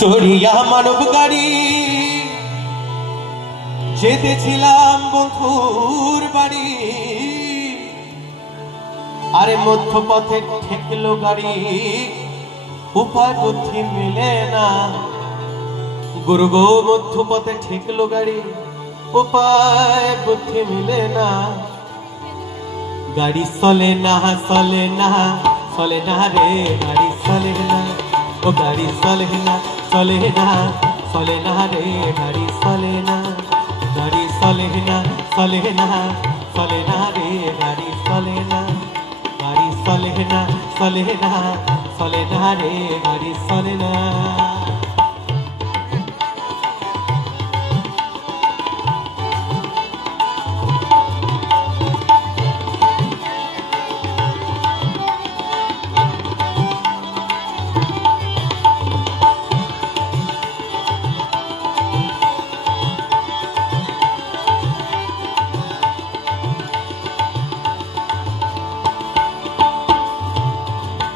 চড়িয়া মানব গাড়ি যেতেছিলাম বন্ধুর বাড়ি, আরে মধ্যপথে ঠেকলো গাড়ি, উপায় বুদ্ধি মিলে না। গুরু গো মধ্যপথে ঠেকলো গাড়ি, উপায় বুদ্ধি মিলে না। গাড়ি চলে না চলে না চলে না রে, গাড়ি চলে না, ও গাড়ি চলে না চলে না চলে না রে, গাড়ি চলে না, গাড়ি চলে না চলে না চলে না রে, গাড়ি চলে না, গাড়ি চলে না চলে না চলে না রে, গাড়ি চলে না।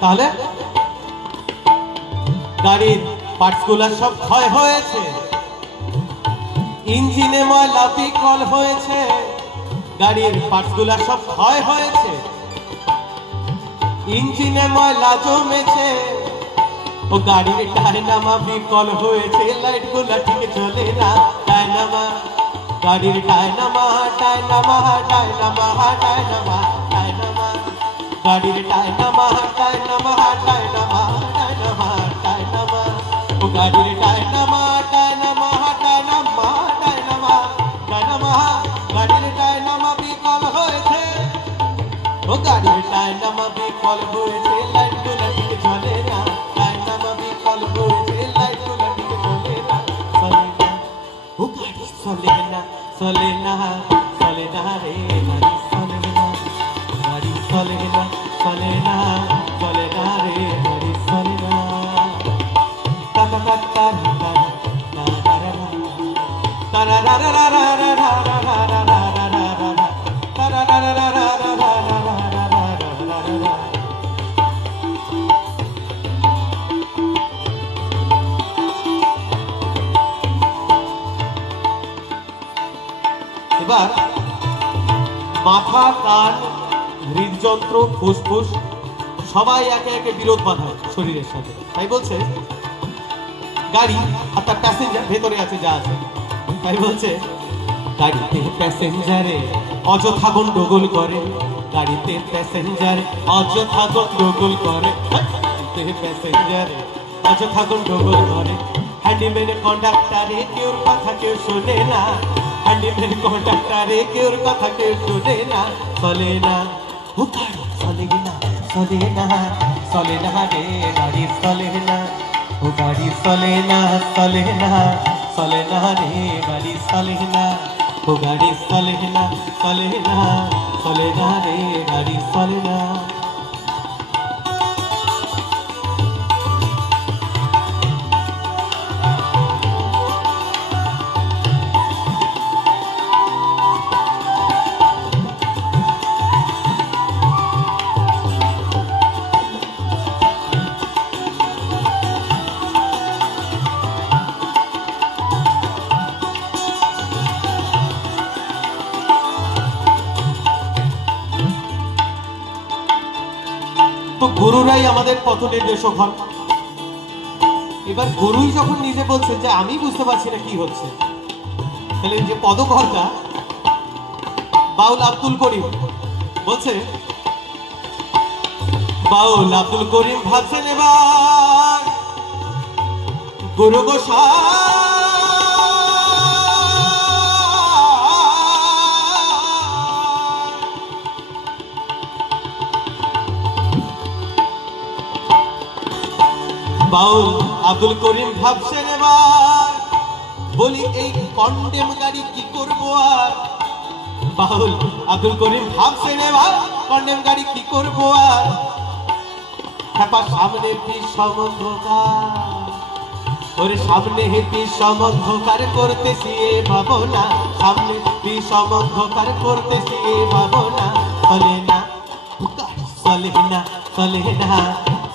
তাহলে গাড়ির পার্টসগুলো সব ক্ষয় হয়েছে, ইঞ্জিনে ময়লা বিকল হয়েছে, গাড়ির পার্টসগুলো সব ক্ষয় হয়েছে, ইঞ্জিনে ময়লা জমেছে, ও গাড়ির ডায়নামা বিকল হয়েছে, লাইটগুলো ঠিক চলে না, ডায়নামা গাড়ির dynamo dynamo dynamo dynamo dynamo গাড়ির dynamo dynamo dynamo dynamo dynamo, ও গাড়ির dynamo dynamo dynamo dynamo dynamo, গাড়ির ডায়নামা বিকল হয়েছে, ও গাড়ির ডায়নামা বিকল হয়েছে, লাইটগুলো ঠিক জ্বলে না, ডায়নামা বিকল হয়েছে, লাইটগুলো ঠিক জ্বলে না, চলে না, ও গাড়ি চলে না চলে না চলে না রে, গাড়ি চলে না, গাড়ি চলে না চলে না চলে না রে, গাড়ি চলে না। এবার মাথা, কান, হৃদযন্ত্র, ফুসফুস সবাই একে একে বিরোধ বাঁধায় শরীরের সাথে। তাই বলছে গাড়ি আর তার প্যাসেঞ্জার ভেতরে আছে, যা আছে, তাই বলছে গাড়িতে প্যাসেঞ্জারে অযথা গন্ডগোল করে, গাড়িতে প্যাসেঞ্জারে অযথা গন্ডগোল করে, গাড়িতে প্যাসেঞ্জারে অযথা গন্ডগোল করে, হ্যান্ডিম্যান কন্ডাক্টারে কেউর কথা কেউ শোনে না, হ্যান্ডিম্যান কন্ডাক্টারে কেউর কথা কেউ শোনে না, চলে না, ও গাড়ি চলে না চলে না চলে না রে, গাড়ি চলে না, ও গাড়ি চলে না চলে না চলে না রে, গাড়ি চলে না, ও গাড়ি চলে না চলে না চলে না রে, গাড়ি চলে না। তো গুরুরাই আমাদের পথ নির্দেশক হন। এবার গুরুই যখন নিজে বলছে যে আমি বুঝতে পারছি না কি হচ্ছে, তাহলে যে পদকর্তা বাউল আব্দুল করিম বলছে, বাউল আব্দুল করিম ভাবছেন এবার গুরু গোসাই বাউল আব্দুল করিম ভাবছেন এবার, বলি এই কন্ডেম গাড়ি কি করবো আর, বাউল আব্দুল করিম ভাবছেন এবার কন্ডেম গাড়ি কি করবো আর, খেপা সামনে বিষম অন্ধকার, ওরে সামনে বিষম অন্ধকার করতেছি এ ভাবনা, সামনে বিষম অন্ধকার করতেছি এ ভাবনা, চলে না গাড়ি চলে না চলে না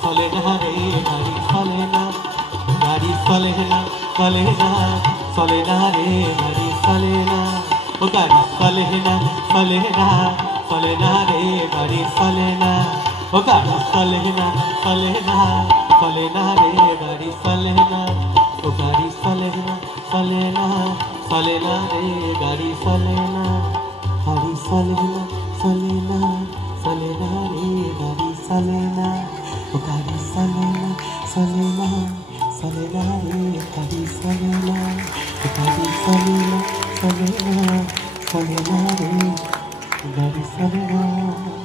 চলে না রে, গাড়ি চলে না, গাড়ি চলে না চলে না চলে না রে গাড়ি চলে না ও গাড়ি চলে না চলে না চলে না রে গাড়ি চলে না ও গাড়ি চলে না চলে না চলে না রে গাড়ি চলে না ও গাড়ি চলে না চলে না চলে না রে গাড়ি চলে না গাড়ি চলে না চলে না চলে না রে গাড়ি চলে না ও গাড়ি চলে না চলে না চলে না রে গাড়ি চলে না ও গাড়ি চলে না চলে না চলে না রে গাড়ি চলে না।